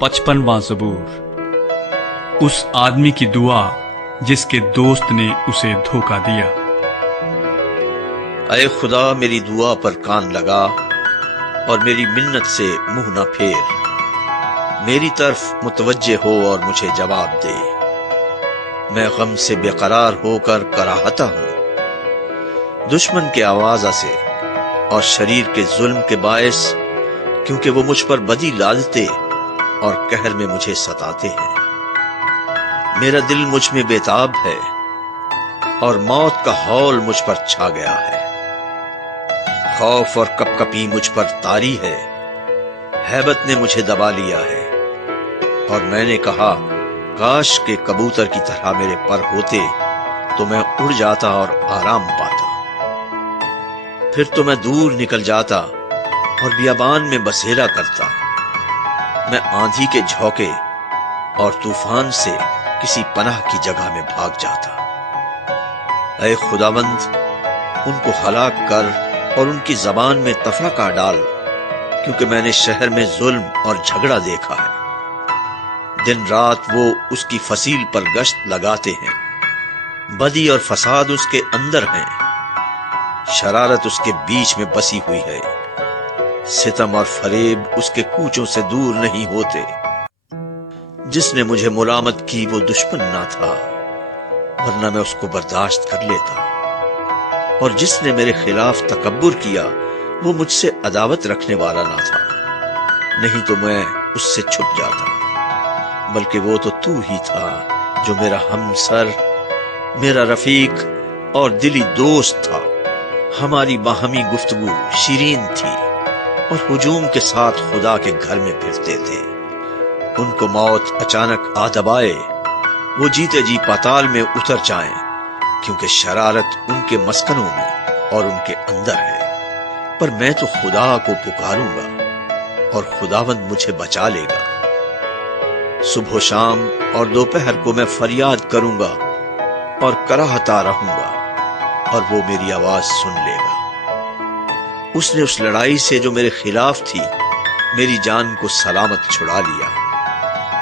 55वां ज़बूर। उस आदमी की दुआ जिसके दोस्त ने उसे धोखा दिया। ऐ खुदा मेरी दुआ पर कान लगा और मेरी मिन्नत से मुंह न फेर। मेरी तरफ मुतवज्जे हो और मुझे जवाब दे। मैं गम से बेकरार होकर कराहता हूं, दुश्मन के आवाज़ा से और शरीर के जुल्म के बायस, क्योंकि वो मुझ पर बदी लादते और कहर में मुझे सताते हैं। मेरा दिल मुझ में बेताब है और मौत का हौल मुझ पर छा गया है। खौफ और कपकपी मुझ पर तारी है, हैबत ने मुझे दबा लिया है। और मैंने कहा, काश के कबूतर की तरह मेरे पर होते तो मैं उड़ जाता और आराम पाता। फिर तो मैं दूर निकल जाता और बियाबान में बसेरा करता। मैं आंधी के झोंके और तूफान से किसी पनाह की जगह में भाग जाता। ऐ खुदावंद, उनको हलाक कर और उनकी जबान में तफरका डाल, क्योंकि मैंने शहर में जुल्म और झगड़ा देखा है। दिन रात वो उसकी फसील पर गश्त लगाते हैं। बदी और फसाद उसके अंदर हैं, शरारत उसके बीच में बसी हुई है। सितम और फरेब उसके कूचों से दूर नहीं होते। जिसने मुझे मुलामत की वो दुश्मन ना था, वरना मैं उसको बर्दाश्त कर लेता। और जिसने मेरे खिलाफ तकब्बुर किया वो मुझसे अदावत रखने वाला ना था, नहीं तो मैं उससे छुप जाता। बल्कि वो तो तू ही था जो मेरा हमसर, मेरा रफीक और दिली दोस्त था। हमारी बाहमी गुफ्तगू शीरीन थी और हुजूम के साथ खुदा के घर में फिरते थे। उनको मौत अचानक आ दबाए, वो जीते जी पाताल में उतर जाएं, क्योंकि शरारत उनके मस्कनों में और उनके अंदर है। पर मैं तो खुदा को पुकारूंगा और खुदावंद मुझे बचा लेगा। सुबह शाम और दोपहर को मैं फरियाद करूंगा और कराहता रहूंगा, और वो मेरी आवाज सुन लेगा। उसने उस लड़ाई से जो मेरे खिलाफ थी मेरी जान को सलामत छुड़ा लिया,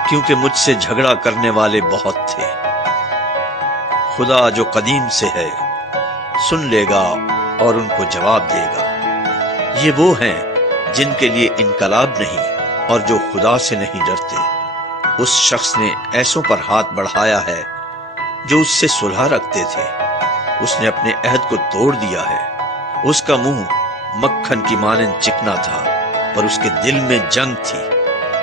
क्योंकि मुझसे झगड़ा करने वाले बहुत थे। खुदा जो कदीम से है सुन लेगा और उनको जवाब देगा। ये वो हैं जिनके लिए इनकलाब नहीं और जो खुदा से नहीं डरते। उस शख्स ने ऐसों पर हाथ बढ़ाया है जो उससे सुलह रखते थे। उसने अपने अहद को तोड़ दिया है। उसका मुंह मक्खन की मानंद चिकना था, पर उसके दिल में जंग थी।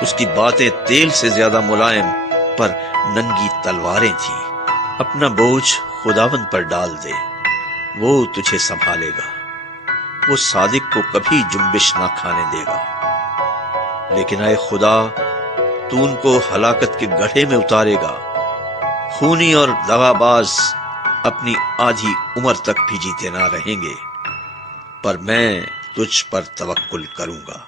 उसकी बातें तेल से ज्यादा मुलायम, पर नंगी तलवारें थी। अपना बोझ खुदावंद पर डाल दे, वो तुझे संभालेगा। वो सादिक को कभी जुम्बिश ना खाने देगा। लेकिन ऐ खुदा, तू उनको हलाकत के गड्ढे में उतारेगा। खूनी और दगाबाज अपनी आधी उम्र तक भी जीते ना रहेंगे, पर मैं तुझ पर तवक्कुल करूंगा।